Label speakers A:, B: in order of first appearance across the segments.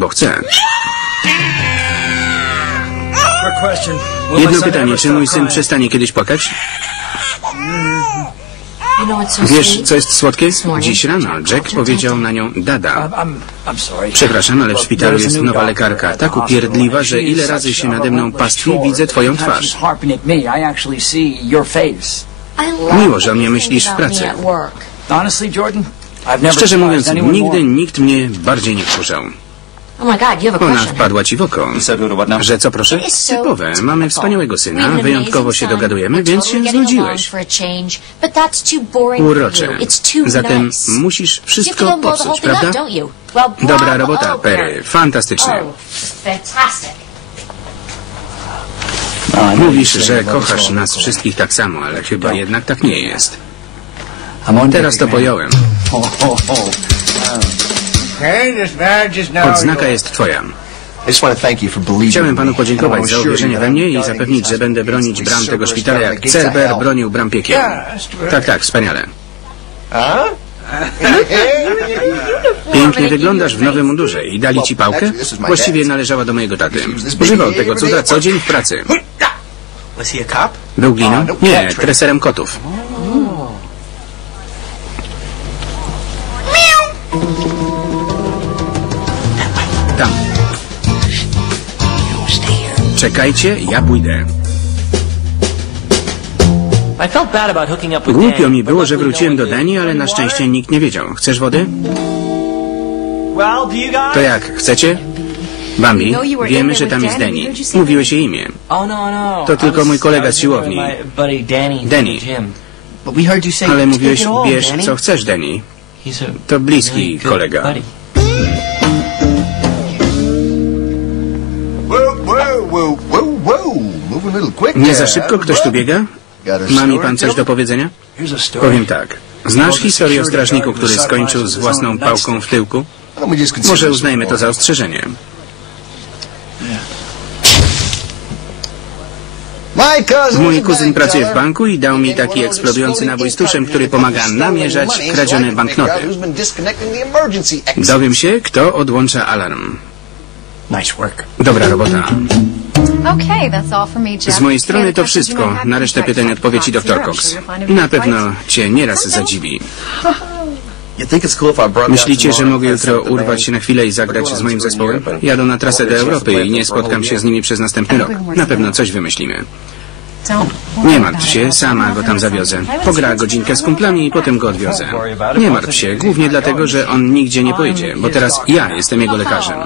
A: bo chcę. Jedno pytanie, czy mój syn przestanie kiedyś płakać? Wiesz, co jest słodkie? Dziś rano Jack powiedział na nią dada. Przepraszam, ale w szpitalu jest nowa lekarka, tak upierdliwa, że ile razy się nade mną pastwi, widzę twoją twarz. Miło, że o mnie myślisz w pracy. Szczerze mówiąc, nigdy nikt mnie bardziej nie wkurzał. Ona wpadła ci w oko. Że co proszę? Typowe. Mamy wspaniałego syna, wyjątkowo się dogadujemy, więc się znudziłeś. Urocze. Zatem musisz wszystko popsuć, prawda? Dobra robota, Perry. Fantastycznie. Mówisz, że kochasz nas wszystkich tak samo, ale chyba jednak tak nie jest. Teraz to pojąłem. Odznaka jest twoja. Chciałem panu podziękować za uwierzenie we mnie i zapewnić, że będę bronić bram tego szpitala jak Cerber bronił bram piekieł. Tak, tak, wspaniale. Pięknie wyglądasz w nowym mundurze i dali ci pałkę? Właściwie należała do mojego taty. Używał tego cuda co dzień w pracy. Był gliną? Nie, treserem kotów. Tam. Czekajcie, ja pójdę. Głupio mi było, że wróciłem do Dani, ale na szczęście nikt nie wiedział. Chcesz wody? To jak, chcecie? Bambi, wiemy, że tam jest Danny. Mówiłeś jej imię.
B: To
A: tylko mój kolega z siłowni. Danny. Ale mówiłeś, bierz co chcesz, Danny. To bliski kolega. Nie za szybko ktoś tu biega? Ma mi pan coś do powiedzenia? Powiem tak. Znasz historię o strażniku, który skończył z własną pałką w tyłku? Może uznajmy to za ostrzeżenie. Mój kuzyn pracuje w banku i dał mi taki eksplodujący nabój z tuszem, który pomaga namierzać kradzione banknoty. Dowiem się, kto odłącza alarm. Dobra robota. Z mojej strony to wszystko. Na resztę pytań odpowie ci dr Cox. Na pewno cię nieraz zadziwi. Myślicie, że mogę jutro urwać się na chwilę i zagrać z moim zespołem? Jadę na trasę do Europy i nie spotkam się z nimi przez następny rok. Na pewno coś wymyślimy. Nie martw się, sama go tam zawiozę. Pogra godzinkę z kumplami i potem go odwiozę. Nie martw się, głównie dlatego, że on nigdzie nie pojedzie, bo teraz ja jestem jego lekarzem.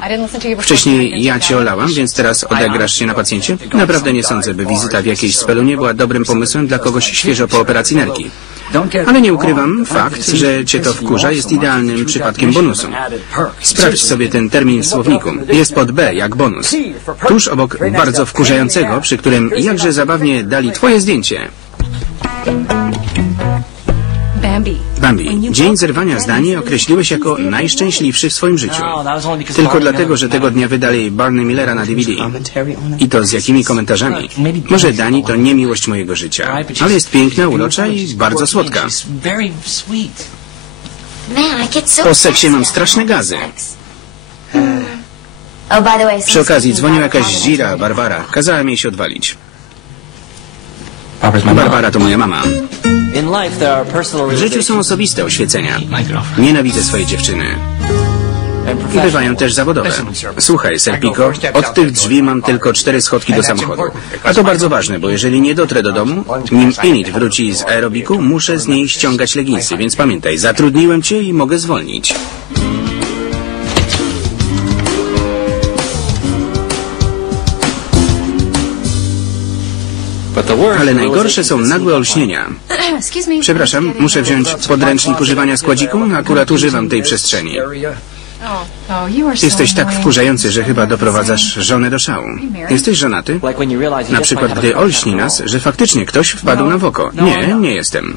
A: Wcześniej ja cię olałam, więc teraz odegrasz się na pacjencie? Naprawdę nie sądzę, by wizyta w jakiejś spelunie była dobrym pomysłem dla kogoś świeżo po operacji nerki. Ale nie ukrywam, fakt, że cię to wkurza jest idealnym przypadkiem bonusu. Sprawdź sobie ten termin w słowniku. Jest pod B, jak bonus. Tuż obok bardzo wkurzającego, przy którym jakże zabawnie dali twoje zdjęcie. Bambi, dzień zerwania z Danii określiłeś jako najszczęśliwszy w swoim życiu. Tylko dlatego, że tego dnia wydali Barney Millera na DVD. I to z jakimi komentarzami? Może Dani to nie miłość mojego życia, ale jest piękna, urocza i bardzo słodka. Po seksie mam straszne gazy. Przy okazji dzwoniła jakaś zira, Barbara. Kazała mi się odwalić. Barbara to moja mama. W życiu są osobiste oświecenia. Nienawidzę swojej dziewczyny. I bywają też zawodowe. Słuchaj, Serpiko, od tych drzwi mam tylko cztery schodki do samochodu. A to bardzo ważne, bo jeżeli nie dotrę do domu, nim Enid wróci z aerobiku, muszę z niej ściągać leginsy, więc pamiętaj, zatrudniłem cię i mogę zwolnić. Ale najgorsze są nagłe olśnienia. Przepraszam, muszę wziąć podręcznik używania składziku? Akurat używam tej przestrzeni. Jesteś tak wkurzający, że chyba doprowadzasz żonę do szału. Jesteś żonaty? Na przykład, gdy olśni nas, że faktycznie ktoś wpadł nam w oko. Nie, nie jestem.